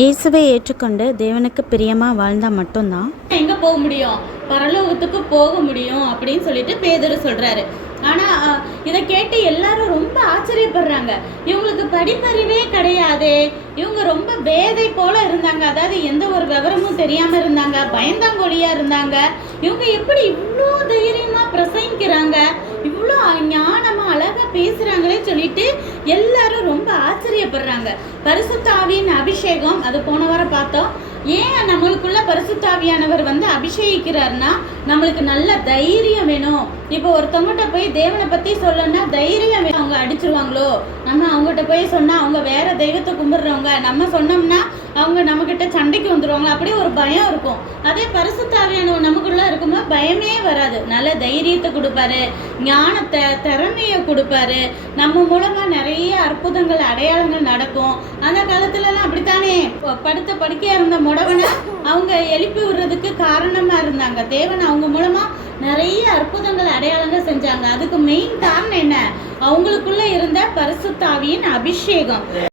இயேசுவை ஏற்றுக்கொண்டு தேவனுக்கு பிரியமாக வாழ்ந்தால் மட்டும்தான் எங்கே போக முடியும், பரலோகத்துக்கு போக முடியும் அப்படின்னு சொல்லிட்டு பேதுரு சொல்கிறாரு. ஆனால் இதை கேட்டு எல்லாரும் ரொம்ப ஆச்சரியப்படுறாங்க. இவங்களுக்கு படிப்பறிவே கிடையாதே, இவங்க ரொம்ப பேதை போல இருந்தாங்க, அதாவது எந்த ஒரு விவரமும் தெரியாமல் இருந்தாங்க, பயந்தாங்கொழியாக இருந்தாங்க. இவங்க எப்படி இவ்வளோ தைரியமாக பிரசங்கிக்கிறாங்க, இவ்வளோ ஞானமாக அழகாக பேசுகிறாங்களே சொல்லிட்டு எல்லாரும் ரொம்ப ஆச்சரியப்படுறாங்க. பரிசுத்த ஆவியின் அபிஷேகம், அது போன வாரம் பார்த்தோம். ஏன் நம்மளுக்குள்ள பரிசுத்த ஆவியானவர் அபிஷேகிக்கிறார்னா, நம்மளுக்கு நல்ல தைரியம் வேணும். இப்போ ஒருத்தவங்ககிட்ட போய் தேவனை பற்றி சொல்லணும்னா தைரியம் வேணும். அவங்க அடிச்சிருவாங்களோ, நம்ம அவங்ககிட்ட போய் சொன்னால் அவங்க வேற தெய்வத்தை கும்பிடுறவங்க, நம்ம சொன்னோம்னா அவங்க நம்மக்கிட்ட சண்டைக்கு வந்துடுவாங்க, அப்படியே ஒரு பயம் இருக்கும். அதே பரிசுத்த ஆவியானவர் நமக்குள்ள இருக்கும்போது பயமே வராது. நல்ல தைரியத்தை கொடுப்பாரு, ஞானத்தை திறமையை கொடுப்பாரு. நம்ம மூலமாக நிறைய அற்புதங்கள் அடையாளங்கள் நடக்கும். அந்த காலத்துலலாம் அப்படித்தானே, படுத்த படுக்கையாக இருந்த முடவனை அவங்க எழுப்பி விடுறதுக்கு காரணமாக இருந்தாங்க. தேவன் அவங்க மூலமாக நிறைய அற்புதங்கள் அடையாளங்கள் செஞ்சாங்க. அதுக்கு மெயின் காரணம் என்ன? அவங்களுக்குள்ள இருந்த பரிசுத்த ஆவியின் அபிஷேகம்.